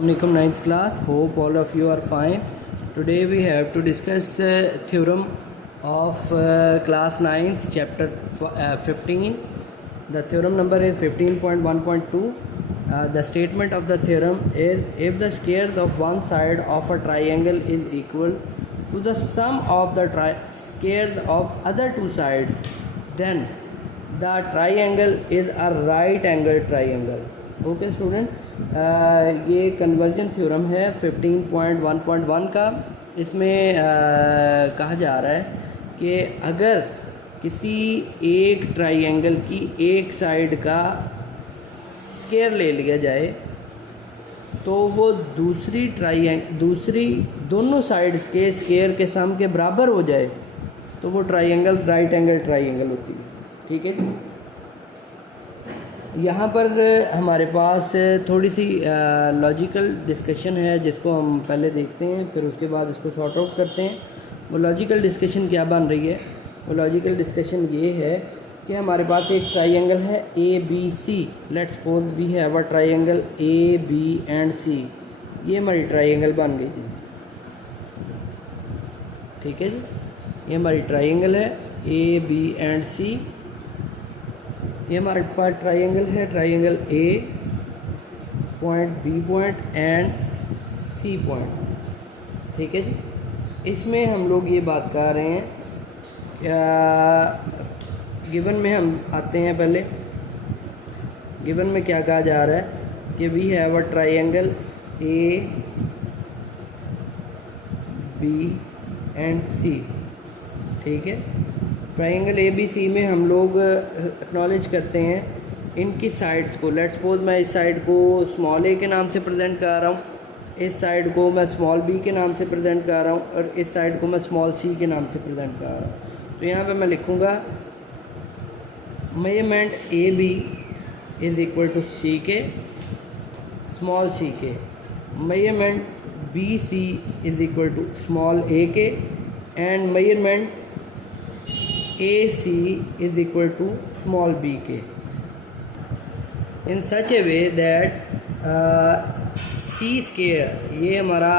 Assalamualaikum, ninth class. Hope all of you are fine. Today we have to discuss theorem of class 9th chapter 15. The theorem number is 15.1.2. The statement of the theorem is if the squares of one side of a triangle is equal to the sum of the squares of other two sides, then the triangle is a right angle triangle. Okay student, ये conversion theorem है 15.1.1 का। इसमें कहा जा रहा है कि अगर किसी एक ट्राइंगल की एक साइड का स्क्वायर ले लिया जाए तो वो दूसरी दोनों साइड्स के स्क्वायर के सम के बराबर हो जाए तो वो ट्राइंगल राइट एंगल ट्राइंगल होती है। ठीक है, यहाँ पर हमारे पास थोड़ी सी लॉजिकल डिस्कशन है जिसको हम पहले देखते हैं, फिर उसके बाद इसको सॉर्ट आउट करते हैं। वो लॉजिकल डिस्कशन क्या बन रही है? वो लॉजिकल डिस्कशन ये है कि हमारे पास एक ट्राइंगल है A B C. Let's suppose we have a triangle A B and C. ये हमारी ट्राइंगल बन गई थी। ठीक है जी, ये हमारी ट्राइंगल है ए बी एंड सी। ये हमारे पास ट्राइंगल है, triangle A point, B point and C point. ठीक है जी, इसमें हम लोग ये बात कर रहे हैं, गिवन में हम आते हैं। पहले गिवन में क्या कहा जा रहा है कि we have a triangle A B and C. ठीक है, ट्राइंगल ए बी सी में हम लोग एक्नॉलेज करते हैं इनकी साइड्स को। लेट्स सपोज मैं इस साइड को स्मॉल ए के नाम से प्रेजेंट कर रहा हूँ, इस साइड को मैं स्मॉल बी के नाम से प्रेजेंट कर रहा हूँ और इस साइड को मैं स्मॉल सी के नाम से प्रेजेंट कर रहा हूँ। तो यहाँ पे मैं लिखूँगा measurement A B is equal to C के स्मॉल सी के, measurement B C is equal to small A के and measurement A C is equal to small B के, in such A way that C square, ये हमारा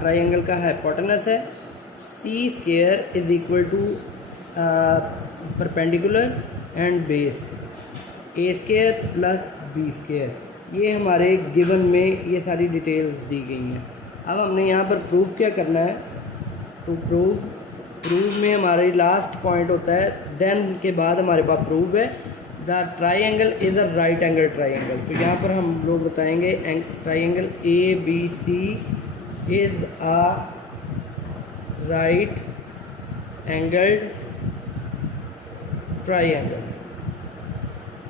triangle का hypotenuse है, C square is equal to perpendicular and base A square plus B square. ये हमारे given में ये सारी डिटेल्स दी गई हैं। अब हमने यहाँ पर प्रूफ क्या करना है? टू प्रूफ में हमारी लास्ट पॉइंट होता है देन के बाद हमारे पास प्रूफ है the triangle is a right angle triangle. तो यहाँ पर हम लोग बताएंगे triangle A B C is a right angled triangle.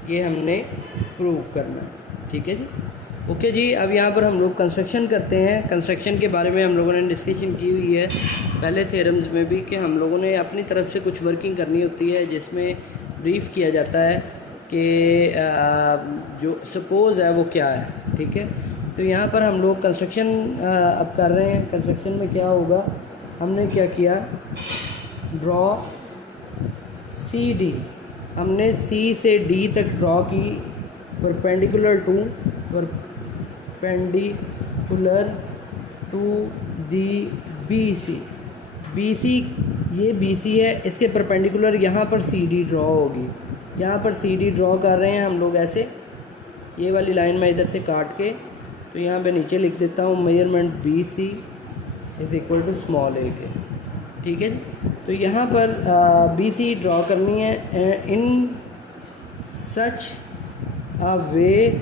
ये हमने प्रूव करना है। ठीक है जी, ओके जी। अब यहाँ पर हम लोग कंस्ट्रक्शन करते हैं। कंस्ट्रक्शन के बारे में हम लोगों ने डिस्कशन की हुई है पहले थ्योरम्स में भी कि हम लोगों ने अपनी तरफ से कुछ वर्किंग करनी होती है जिसमें ब्रीफ किया जाता है कि जो सपोज़ है वो क्या है। ठीक है, तो यहाँ पर हम लोग कंस्ट्रक्शन अब कर रहे हैं। कंस्ट्रक्शन में क्या होगा, हमने क्या किया, ड्रॉ सी डी। हमने सी से डी तक ड्रॉ की perpendicular to the B C. B C, ये बी सी है, इसके परपेंडिकुलर यहाँ पर सी डी ड्रॉ होगी। यहाँ पर सी डी ड्रॉ कर रहे हैं हम लोग ऐसे, ये वाली लाइन मैं इधर से काट के तो यहाँ पे नीचे लिख देता हूँ measurement B C is equal to small A के। ठीक है, तो यहाँ पर बी सी ड्रॉ करनी है इन सच a way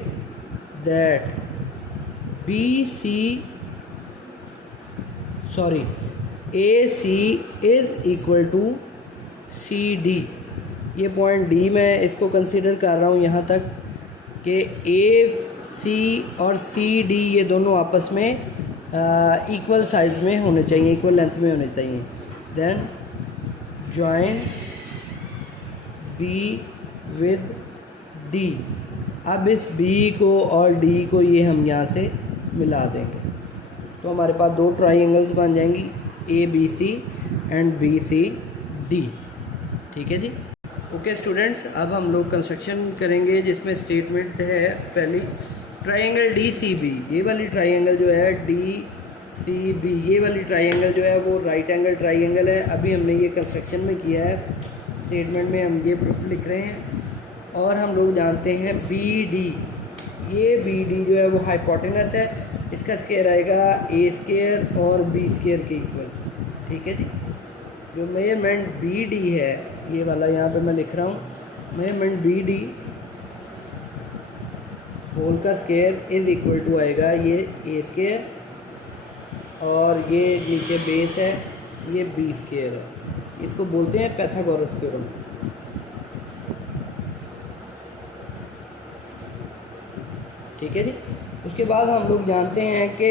that AC is equal to CD। ये पॉइंट D मैं इसको कंसिडर कर रहा हूँ यहाँ तक कि AC और CD ये दोनों आपस में इक्वल साइज में होने चाहिए, इक्वल लेंथ में होने चाहिए। Then join B with D। अब इस B को और D को ये हम यहाँ से मिला देंगे तो हमारे पास दो ट्राइंगल्स बन जाएंगी, A B C and B C D. ठीक है जी, ओके स्टूडेंट्स। अब हम लोग कंस्ट्रक्शन करेंगे जिसमें स्टेटमेंट है पहली ट्राइंगल डी सी बी, ये वाली ट्राइंगल जो है डी सी बी, ये वाली ट्राइंगल जो है वो राइट एंगल ट्राइंगल है। अभी हमने ये कंस्ट्रक्शन में किया है, स्टेटमेंट में हम ये प्रूफ लिख रहे हैं। और हम लोग जानते हैं बी डी, ये बी डी जो है वो हाइपोटेनस है, इसका स्केयर आएगा ए स्केयर और बी स्केयर के इक्वल। ठीक है जी। जो मेजरमेंट बी डी है, ये वाला यहाँ पे मैं लिख रहा हूँ, मेजरमेंट बी डी होल का स्केयर इज इक्वल टू आएगा ये ए स्केयर, और ये नीचे बेस है, ये बी स्केयर है। इसको बोलते हैं पाइथागोरस थ्योरम। ठीक है जी। उसके बाद हम लोग जानते हैं कि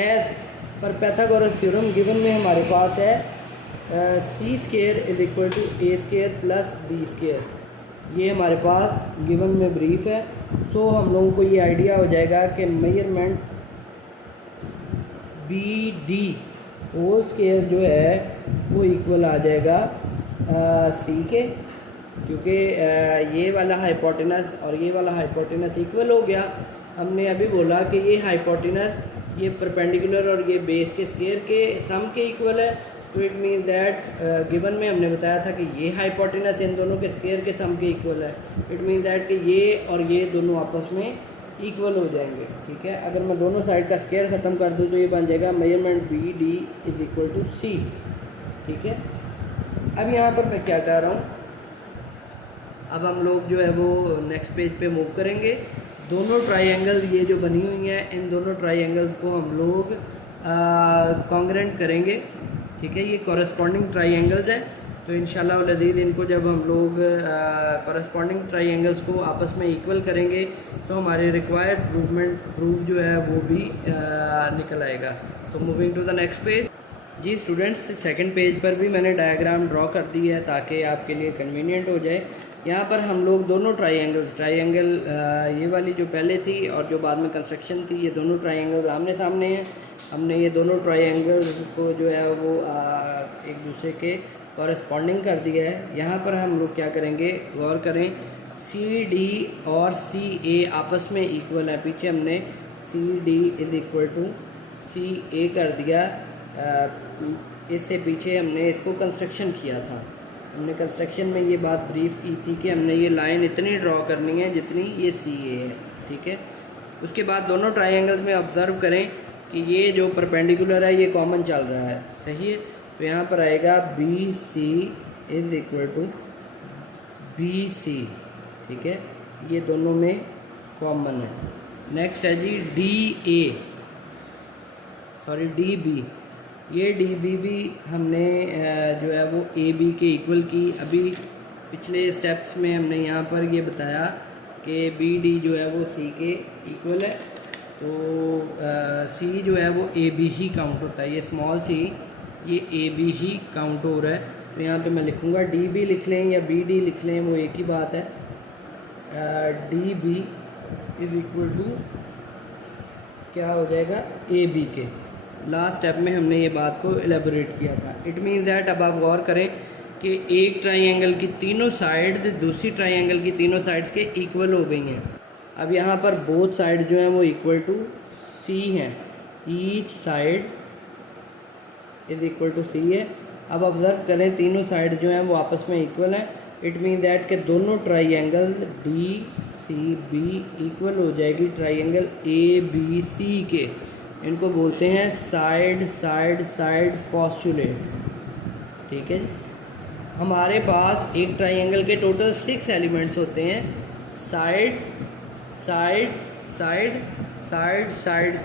as per Pythagoras theorem given में हमारे पास है C square is equal to A square plus B square, ये हमारे पास गिवन में ब्रीफ है। सो हम लोगों को ये आइडिया हो जाएगा कि measurement B D whole square जो है वो इक्वल आ जाएगा सी के, क्योंकि ये वाला हाइपोटेनस और ये वाला हाइपोटेनस इक्वल हो गया। हमने अभी बोला कि ये हाइपोटेनस ये परपेंडिकुलर और ये बेस के स्केयर के सम के इक्वल है, तो इट मीन दैट गिवन में हमने बताया था कि ये हाइपोटेनस इन दोनों के स्केयर के सम के इक्वल है। इट मीन दैट कि ये और ये दोनों आपस में इक्वल हो जाएंगे। ठीक है। अगर मैं दोनों साइड का स्केयर ख़त्म कर दूँ तो ये बन जाएगा measurement B D is equal to C. ठीक है। अब यहाँ पर मैं क्या कह रहा हूँ, अब हम लोग जो है वो नेक्स्ट पेज पे मूव करेंगे। दोनों ट्राइंगल ये जो बनी हुई हैं, इन दोनों ट्राइंगल्स को हम लोग कॉन्ग्रेंट करेंगे। ठीक है। ये कॉरेस्पॉन्डिंग ट्राइंगल्स हैं, तो इंशाल्लाह वल अज़ीज़ इनको जब हम लोग कॉरेस्पॉन्डिंग ट्राइंगल्स को आपस में इक्वल करेंगे तो हमारे रिक्वायर्ड प्रूफ जो है वो भी निकल आएगा। तो moving to the next page. जी स्टूडेंट्स, सेकंड पेज पर भी मैंने डायग्राम ड्रॉ कर दी है ताकि आपके लिए कन्वीनियंट हो जाए। यहाँ पर हम लोग दोनों ट्राइंगल ये वाली जो पहले थी और जो बाद में कंस्ट्रक्शन थी, ये दोनों ट्राइंगल्स आमने सामने हैं। हमने ये दोनों ट्राइंगल्स को जो है वो एक दूसरे के कॉरेस्पॉन्डिंग कर दिया है। यहाँ पर हम लोग क्या करेंगे, गौर करें, सी डी और सी ए आपस में इक्वल है। पीछे हमने C D is equal to C A कर दिया, इससे पीछे हमने इसको कंस्ट्रक्शन किया था। हमने कंस्ट्रक्शन में ये बात ब्रीफ की थी कि हमने ये लाइन इतनी ड्रॉ करनी है जितनी ये सी ए है। ठीक है। उसके बाद दोनों ट्राइंगल्स में ऑब्ज़र्व करें कि ये जो परपेंडिकुलर है ये कॉमन चल रहा है। सही है। तो यहाँ पर आएगा B C is equal to B C. ठीक है। ये दोनों में कॉमन है। नेक्स्ट है जी D A, sorry D B. ये डी बी भी हमने जो है वो ए बी के इक्वल की। अभी पिछले स्टेप्स में हमने यहाँ पर ये बताया कि बी डी जो है वो सी के इक्वल है, तो सी जो है वो ए बी ही काउंट होता है। ये स्मॉल सी ये ए बी ही काउंट हो रहा है। तो यहाँ पे मैं लिखूँगा डी बी लिख लें या बी डी लिख लें, वो एक ही बात है। D B is equal to क्या हो जाएगा, ए बी के। लास्ट स्टेप में हमने ये बात को एलेबोरेट किया था। इट मीन्स दैट अब आप गौर करें कि एक ट्राइंगल की तीनों साइड्स दूसरी ट्राइंगल की तीनों साइड्स के इक्वल हो गई हैं। अब यहाँ पर बोथ साइड जो हैं वो इक्वल टू सी हैं, each side is equal to C है। अब ऑब्ज़र्व करें तीनों साइड जो हैं वो आपस में इक्वल हैं। इट मीन दैट के दोनों triangle D C B equal हो जाएगी ट्राइंगल ए बी सी के। इनको बोलते हैं साइड साइड साइड पोस्टुलेट। ठीक है। हमारे पास एक ट्राइंगल के टोटल 6 एलिमेंट्स होते हैं। Side side side side side,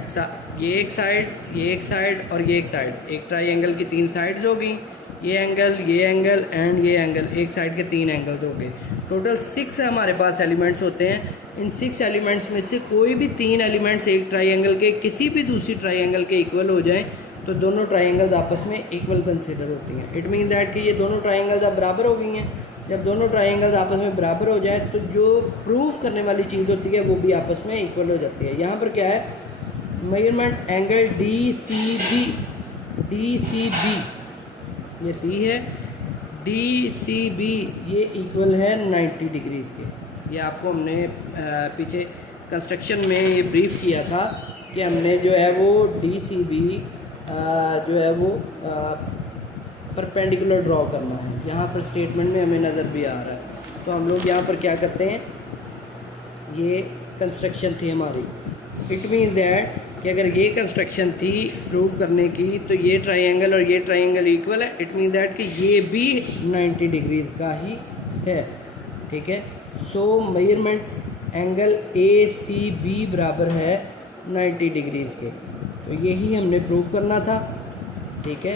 ये एक साइड, ये एक साइड और ये एक साइड। एक ट्राइंगल की 3 साइड्स होगी, ये एंगल एंड ये एंगल, एक साइड के 3 एंगल्स हो गए। टोटल 6 हमारे पास एलिमेंट्स होते हैं। इन 6 एलिमेंट्स में से कोई भी 3 एलिमेंट्स एक ट्राइंगल के किसी भी दूसरी ट्राइंगल के इक्वल हो जाएं तो दोनों ट्राइंगल्स आपस में इक्वल कंसिडर होती हैं। इट मीन दैट कि ये दोनों ट्राइंगल्स अब बराबर हो गई हैं। जब दोनों ट्राइंगल्स आपस में बराबर हो जाए तो जो प्रूफ करने वाली चीज़ होती है वो भी आपस में इक्वल हो जाती है। यहाँ पर क्या है, measurement angle D C B, ये सी है, डी सी बी ये इक्वल है 90 डिग्रीज़ के। ये आपको हमने पीछे कंस्ट्रक्शन में ये ब्रीफ किया था कि हमने जो है वो DCB जो है वो परपेंडिकुलर ड्रॉ करना है। यहाँ पर स्टेटमेंट में हमें नज़र भी आ रहा है। तो हम लोग यहाँ पर क्या करते हैं, ये कंस्ट्रक्शन थी हमारी। इट मीन्स दैट कि अगर ये कंस्ट्रक्शन थी प्रूव करने की तो ये ट्राइंगल और ये ट्राइंगल इक्वल है। इट मीन्स दैट कि ये भी 90 डिग्रीज का ही है। ठीक है, सो मेजरमेंट एंगल ACB बराबर है 90 डिग्रीज के। तो यही हमने प्रूव करना था। ठीक है,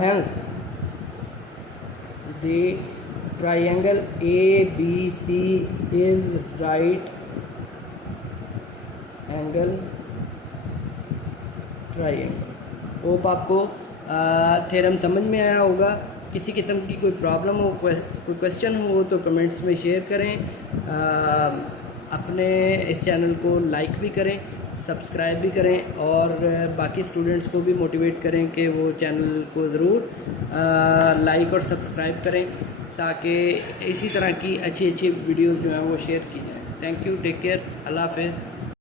hence the triangle ABC is right angle triangle. Hope आपको थ्योरम समझ में आया होगा। किसी किस्म की कोई प्रॉब्लम हो, कोई क्वेश्चन हो तो कमेंट्स में शेयर करें। अपने इस चैनल को लाइक भी करें, सब्सक्राइब भी करें और बाकी स्टूडेंट्स को भी मोटिवेट करें कि वो चैनल को ज़रूर लाइक और सब्सक्राइब करें ताकि इसी तरह की अच्छी अच्छी वीडियो जो हैं वो शेयर की जाए। थैंक यू, टेक केयर, अल्लाह हाफ़िज़।